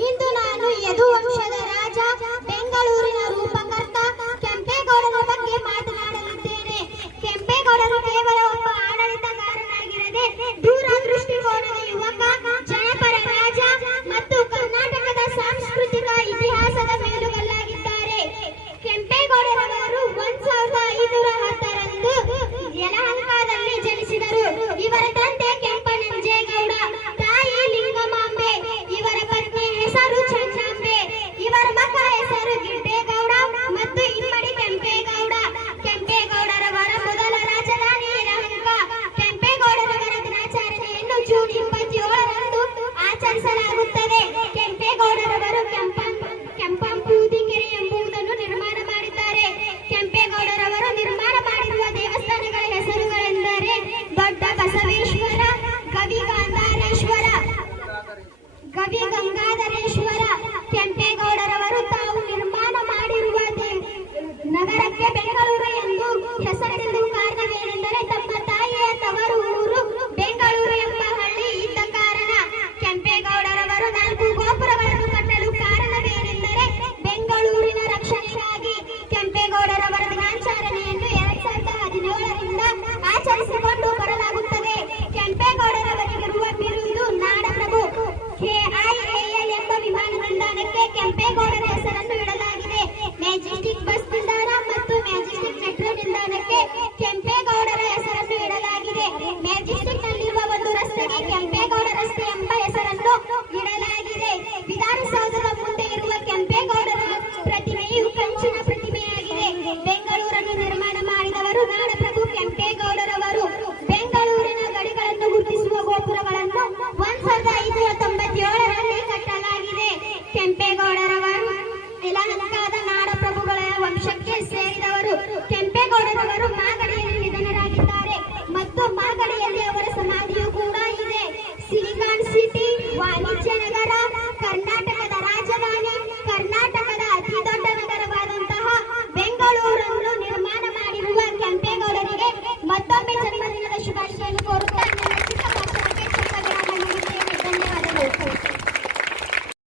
ಇಂದು ನಾನು ಎದು 这个 ಮಾಡಿದವರು ನಾಡಪ್ರಭು ಕೆಂಪೇಗೌಡರವರು ಬೆಂಗಳೂರಿನ ಗಡಿಗಳನ್ನು ಗುರುತಿಸುವ ಗೋಪುರಗಳನ್ನು ಒಂದ್ ಸಾವಿರದ ಐನೂರ ತೊಂಬತ್ತೇಳರಲ್ಲಿ ಕಟ್ಟಲಾಗಿದೆ. ಕೆಂಪೇಗೌಡರವರು, ಯಲಹಂಕದ ನಾಡಪ್ರಭುಗಳ ವಂಶಕ್ಕೆ ಸೇರಿದವರು. ಕೆಂಪೇಗೌಡರವರು ಮಾಗಡಿಯಲ್ಲಿ ನಿಧನರಾಗಿದ್ದಾರೆ. ಮತ್ತು ಮಾಗಡಿಯಲ್ಲಿ ಅವರ ಸಮಾಧಿಯು ಕೂಡ ಇದೆ. ಸಿಲಿಕಾನ್ ಸಿಟಿ, ವಾಣಿಜ್ಯ ನಗರ